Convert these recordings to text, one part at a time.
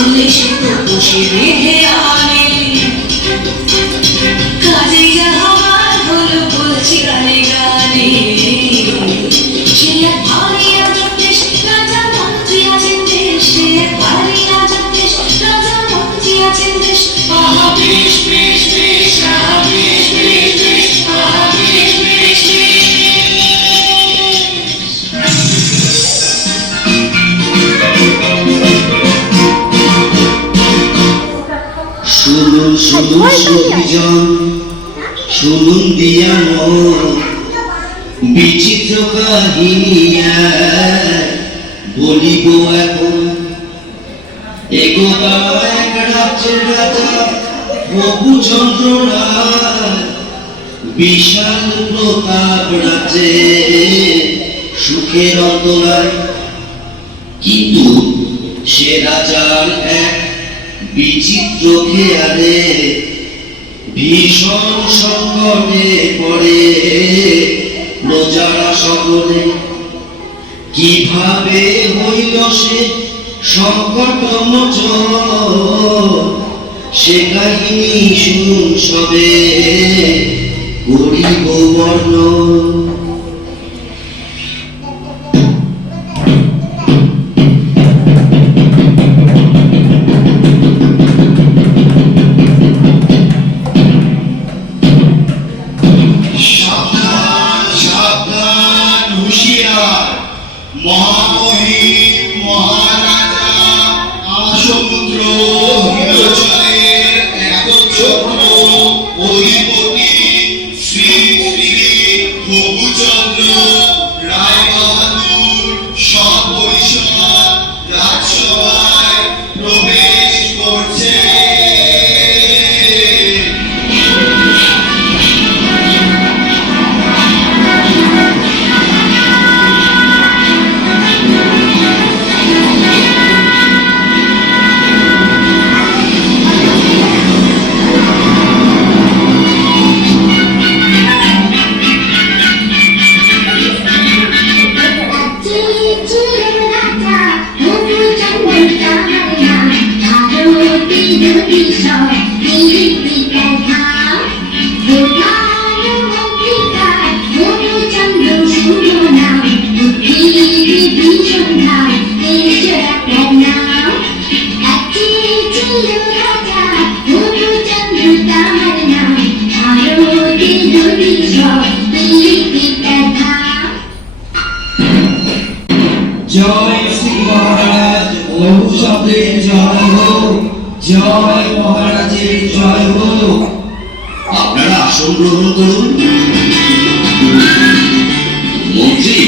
চলে সে তো বসে রেখে আনে কাজে যাহার হলো বলছি গানে গানে সে এক ভারী আজব দেশ রাজা মন্ত্রী আছেন দেশে ভারী আজব দেশ রাজা মন্ত্রী আছেন দেশ আহা বেশ বেশ বেশ আহা বেশ বেশ বেশ আহা বেশ বেশ শুনুন শুনুন সুবিজন শুনুন দিয়া বিচিত্র কাহিনী বলিব এখন একদা এক রাজ্যের রাজা প্রভুচন্দ্র রায় বিশাল প্রতাপ রাজ্যে সুখের অন্তরায় কিন্তু সে রাজার এক বিচিত্র খেয়ালে ভীষণ সংকটে পড়ে প্রজারা সকলে কিভাবে হইল সে সংকট মোচন সে কাহিনী শুনুন সবে করিব বর্ণন মহামহিম মহারাজা আসমুদ্র হিমাচলের একচ্ছত্র অধিপতি শ্রী শ্রী প্রভুচন্দ্র রায় বাহাদুর সপরিষদ রাজসভায় প্রবেশ করছে। জয় শ্রী মহারাজ শব্দের জয় হোক জয় মহারাজের জয় হোক আপনারা আসন গ্রহণ করুন মন্ত্রী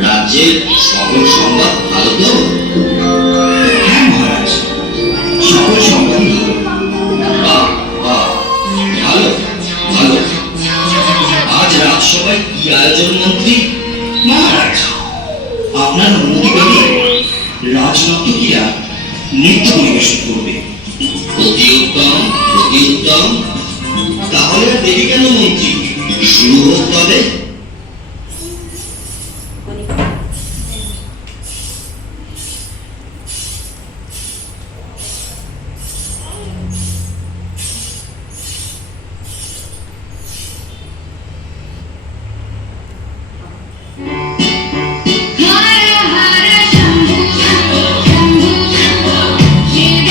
রাজ্যের সকল সংবাদ ভালো তো হ্যাঁ মহারাজ সকল সংবাদ ভালো ভালো আজ রাজসভায় কি আয়োজন মন্ত্রী মহারাজ আপনার অনুমতি পেলে রাজনর্তকীরা নৃত্য পরিবেশন করবে অতি উত্তম অতি উত্তম তাহলে আর দেরি কেন মন্ত্রী শুরু হোক তবে হর হর শম্ভু শম্ভু শিব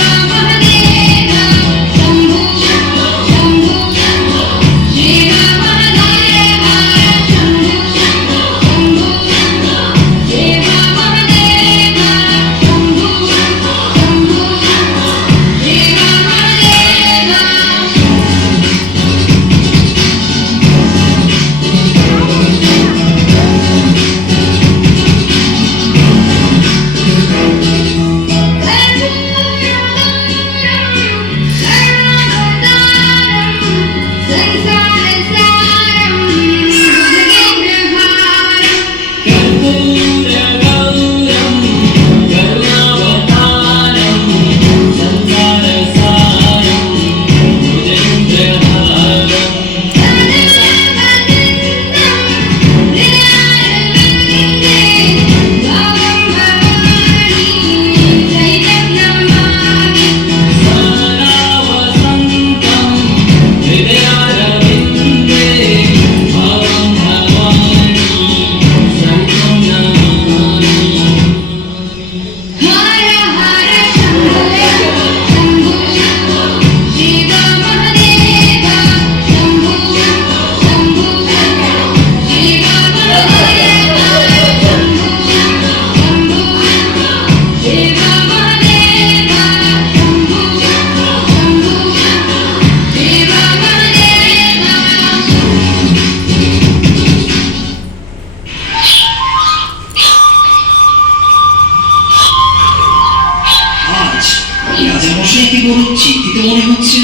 বড় চিন্তিত মনে হচ্ছে।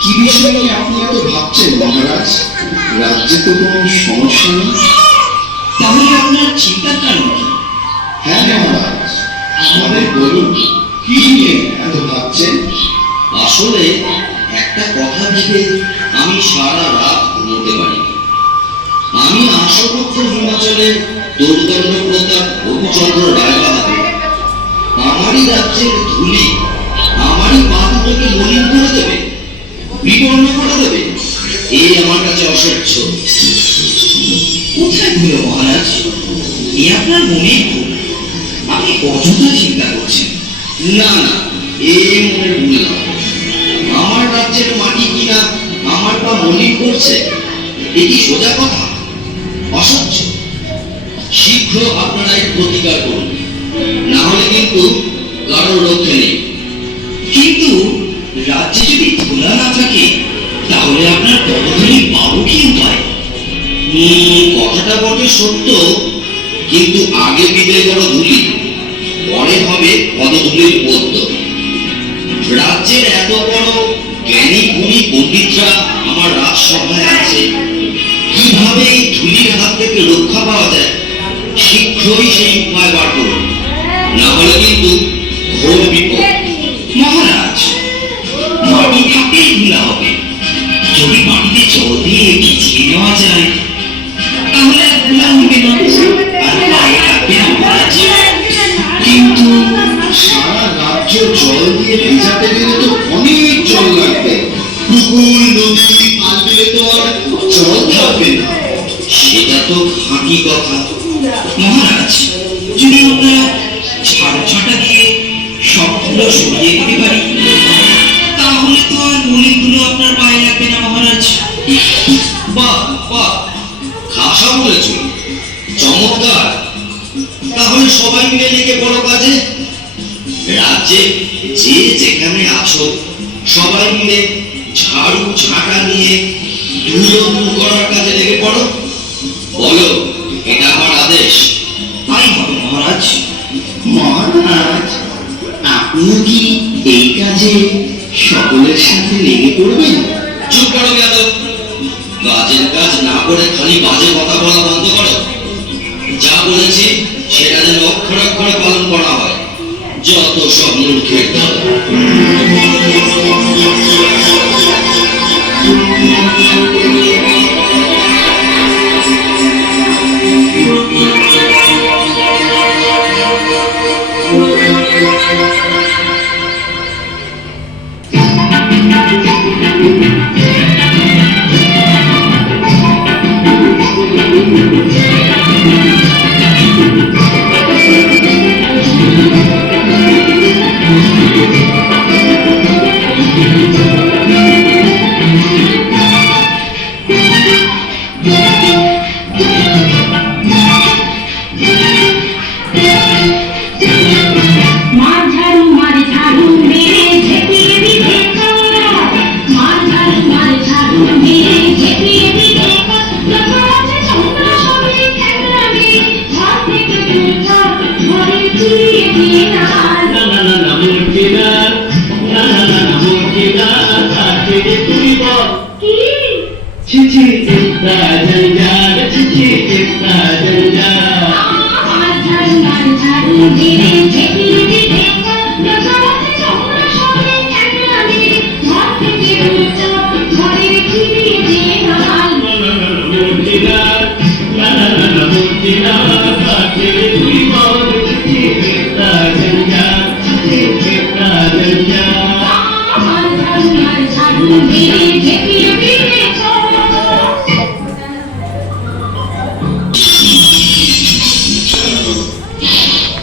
কি বিষয় নিয়ে আপনি এত ভাবছেন মহারাজ? রাজ্যে তো কোনো সমস্যা নেই। তাহলে আপনার চিন্তার কারণ কি? হ্যাঁ মহারাজ, আমাদের বলুন, কি নিয়ে এত ভাবছেন? আসলে একটা কথা ভেবে আমি সারা রাত ঘুমোতে পারিনি। আমি আশাপুত্র হিমাচলের দোর্দণ্ড প্রতাপ রঘুচন্দ্র রায় বাহাদুর আমারই রাজ্যের ধুলি আমারই পা দুটোকে মলিন করে দেবে, বিবর্ণ করে দেবে, এই আমার কাছে অসহ্য। কোথায় ভুল মহারাজ? এ আপনার মনেই ভুল। আপনি অযথা চিন্তা করছেন। না না, এ মনের ভুল না। আমার রাজ্যের মাটি কিনা আমার পা মলিন করছে, এ কি সোজা কথা? অসহ্য। শীঘ্র আপনারা এর প্রতিকার করুন, না হলে কিন্তু কারো রক্ষে নেই। কিন্তু রাজ্যে যদি ধুলা না থাকে তাহলে আপনার পদধূলি পাবো কি উপায়? কথাটা বটে সত্য, কিন্তু আগে বিদায় বড় ধুলি, পরে হবে পদধূলির পদ্ম। রাজ্যের এত বড় জ্ঞানী গুণী পণ্ডিতরা আমার রাজসভায় আছে, কিভাবে এই ধুলির হাত থেকে রক্ষা পাওয়া যায় শীঘ্রই সেই উপায় বার করুন, না হলে কিন্তু ঘোর বিপদ। মহারাজ, মাটি থাকতেই ধুলা হবে। যদি মাটিতে জল দিয়ে ভিজিয়ে নেওয়া যায় তাহলে আর ধুলা হবে না, আর পায়ে লাগবে না মহারাজ। কিন্তু সারা রাজ্য জল দিয়ে ভেজাতে গেলে তো অনেক জল লাগবে। পুকুর, নদী, খাল বিলে তো আর জল থাকবে না। সেটা তো খাঁটি কথা মহারাজ। যদি আমরা ঝাড়ু ছাটা দিয়ে সবগুলো সরিয়ে দিতে পারি তাহলে তো আর মলিনগুলো আপনার পায়ে লাগবে না মহারাজ। বাহ বাহ, খাসা বলেছ, চমৎকার। তাহলে সবাই মিলে লেগে বড় কাজে। রাজ্যে যে যেখানে আছো সবাই মিলে ঝাড়ু ঝাঁটা নিয়ে ধুলো দূর করার কাজে লেগে পড়ো। বলো, এটা আমার আদেশ। তাই হবে মহারাজ। মহারাজ, আপনি কি এই কাজে সকলের সাথে লেগে পড়বেন? চুপ করো যাদব। কাজের কাজ না করে খালি বাজে কথা বলা বন্ধ করো। যা বলেছি সেটা যেন অক্ষরে অক্ষরে পালন করা হয়। যত সব মূর্খের দল।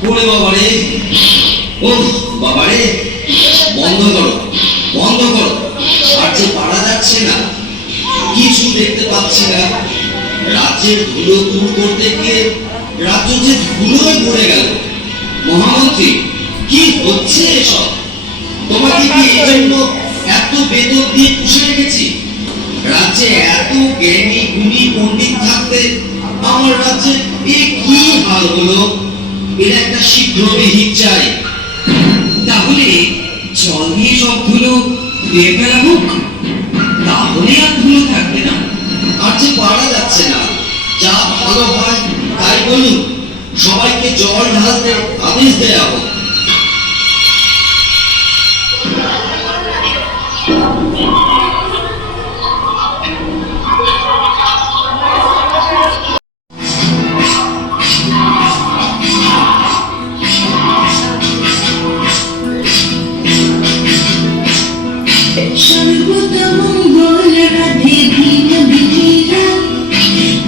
ওরে বাবারে, ও বাবারে, বন্ধ করো বন্ধ করো। আর যে পারা যাচ্ছে না, কিছু দেখতে পাচ্ছি না। রাজ্যের ধুলো দূর করতে গিয়ে রাজ্য যে ধুলোয় পড়ে গেল। মহামন্ত্রী, কি হচ্ছে এসব? তোমাকে কি এই জন্য এত বেতন দিয়ে পুষে রেখেছি? রাজ্যে এত জ্ঞানী গুণী পণ্ডিত থাকতে আমার রাজ্যে এ কি হাল হলো? এর একটা শীঘ্র বিহিত চাই। তাহলে জল দিয়ে সব ধুলো ধুয়ে ফেলা হোক, তাহলে আর ধুলো থাকবে না। আর যে পারা যাচ্ছে না, যা ভালো হয় তাই বলুন, সবাইকে জল ঢালতে আদেশ দেয়া হোক। সর্বদা মঙ্গল রাধে ভিন্ন বিনীরা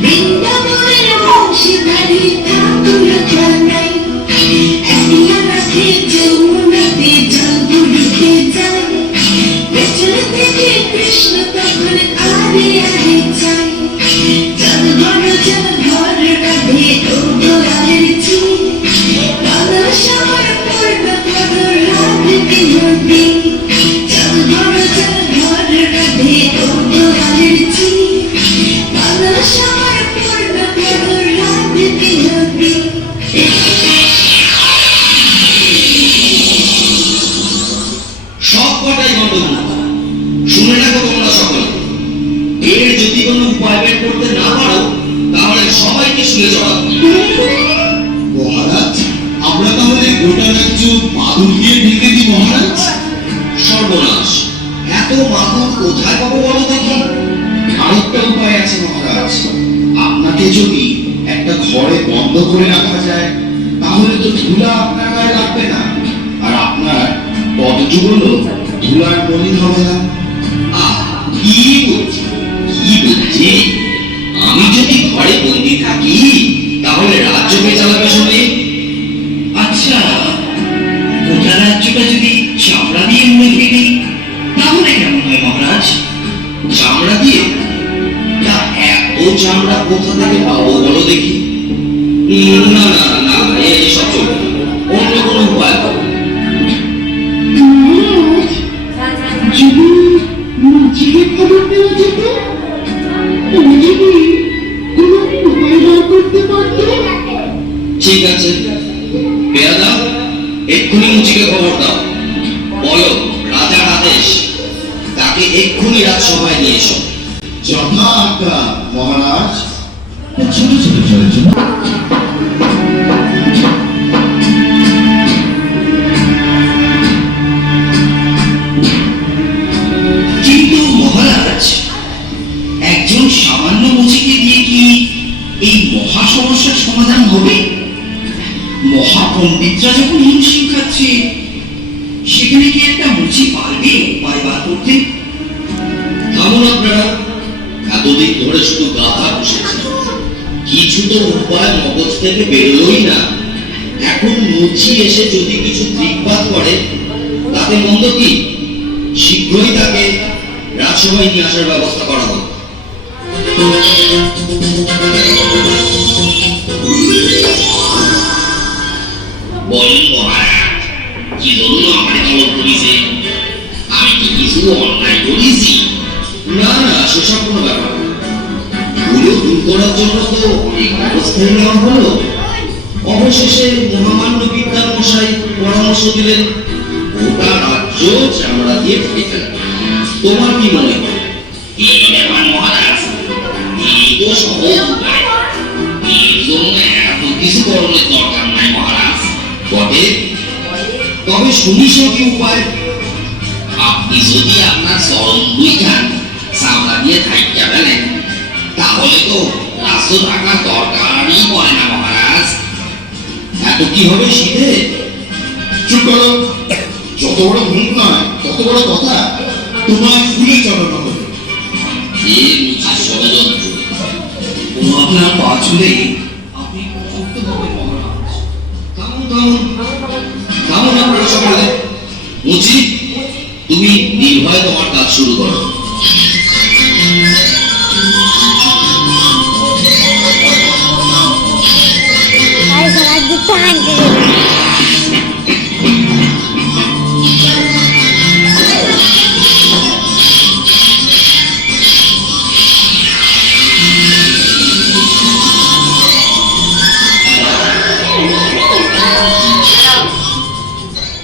বৃন্দাবনের বংশীধারী ঠাকুর কানাই একলা রাধে যমুনাতে জল বুড়িতে যায় পেছন থেকে কৃষ্ণ তখন আরে আরে যায় জল ভর রাধে ও গোয়ালের জি কলস আমার পূর্ণ করো রাধে বিনোদী সব কটাই গন্ডগোল। শুনে রাখো তোমরা সকলে, এর যদি কোনো উপায় বের করতে না পারো তাহলে সবাইকে শুনে চড়াবো। মহারাজ, আমরা তাহলে গোটা রাজ্য মাদুর দিয়ে ঢেকে দিই মহারাজ। সর্বনাশ, এত মাদুর কোথায় পাবো বলো দেখি? আরেকটা উপায় আছে মহারাজ, আপনাকে যদি একটা ঘরে বন্ধ করে রাখা যায় তাহলে তো ধুলা আপনার গায়ে লাগবে না, আর আপনার পদযুগলও ধুলার মলিন হবে না। কি বলছি কি বলছি, আমি যদি ঘরে বন্দি থাকি তাহলে রাজ্যকে চালাবে শুনে? আচ্ছা, গোটা রাজ্যটা যদি চামড়া দিয়ে মুড়ে ফেলি তাহলে কেমন হয় মহারাজ? চামড়া দিয়ে? তা এত চামড়া কোথা থেকে পাবো বলো দেখি? না না না, এসব চলবে না, অন্য কোনো উপায় পাবো। যদি নিজেকে খবর দেওয়া যেত, ও যদি কোনো উপায় বার করতে পারতো। ঠিক আছে, পেয়াদা, এক্ষুনি মুচিকে খবর দাও, বলো রাজার আদেশ, তাকে এক্ষুনি রাজসভায় নিয়ে এসো। যথা আজ্ঞা মহারাজ। ছোট ছোট ছোট ছোট কিন্তু মহারাজ, একজন সামান্য মুচিকে দিয়ে কি এই মহা সমস্যার সমাধান হবে? মহাপণ্ডিতরা যখন হিমশিম খাচ্ছে, সেখানে কি একটা মুচি পারবে উপায় বার করতে? থামুন আপনারা, এতদিন ধরে শুধু গাধা বসেছে, কিছু তো উপায় মগজ থেকে বেরোলোই না। এখন মুচি এসে যদি কিছু দিকপাত করে তাতে মন্দ কি? শীঘ্রই তাকে রাজসভায় নিয়ে আসার ব্যবস্থা করা হোক। বলুন মহারাজ, কি জন্য আমার তলব করেছে? আমি কি কিছু অন্যায় করেছি? না না, সেসব কোনো ব্যাপার না। ভুলো দূর করার জন্য তো অনেক ব্যবস্থাই নেওয়া হলো। অবশেষে মহামান্য বিদ্যান মশাই পরামর্শ দিলেন গোটা রাজ্য চামড়া দিয়ে ঢেকে ফেলা। তোমার কি মনে হয়? এই ব্যাপার মহারাজ, এই তো সহজ উপায়, এর জন্য এত কিছু করণের দরকার নাই মহারাজ। বটে, তবে শুনি সে কি উপায়? আপনি যদি আপনার চরম দুইখান চামড়া দিয়ে থাইকা ফেলেন তাহলে তো রাজ্য থাকার দরকারই পড়ে না মহারাজ। এত কি হবে শীতে? চুপ করো, যত বড় মুখ নয় তত বড় কথা। তোমায় ফুলে চড়ানো হবে। এ মুচির ষড়যন্ত্র। ও আপনার পা ছুলেই আপনি মুক্ত হবেন মহারাজ। থামুন থামুন থামুন আপনারা সকলে। মুচি, তুমি নির্ভয়ে তোমার কাজ শুরু করো।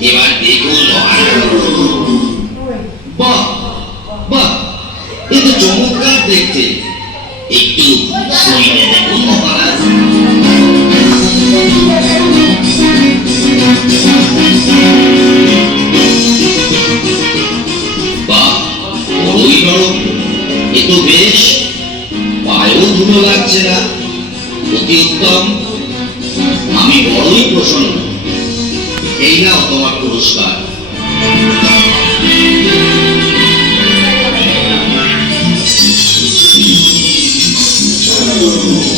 এবার দেখুন মহারাজ, সইতে দেখুন মহারাজ। বাহ, বড়ই নরম, এ তো বেশ, পায়েও ধুলো লাগছে না, অতি উত্তম। আমি বড়ই প্রসন্ন। এই নাও তোমার পুরস্কার।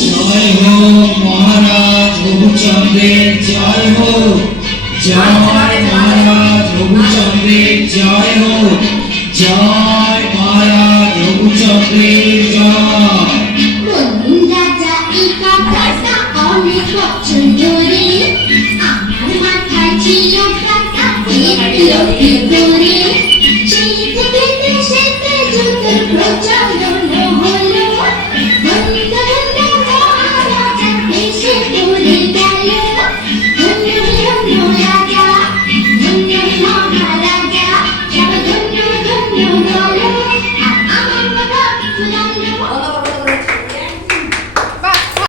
জয় হোক মহারাজ রঘুচন্দ্রের জয় হোক, জয় মহারাজ রঘুচন্দ্রের জয় হোক, জয় মহারাজ রঘুচন্দ্রের জয়।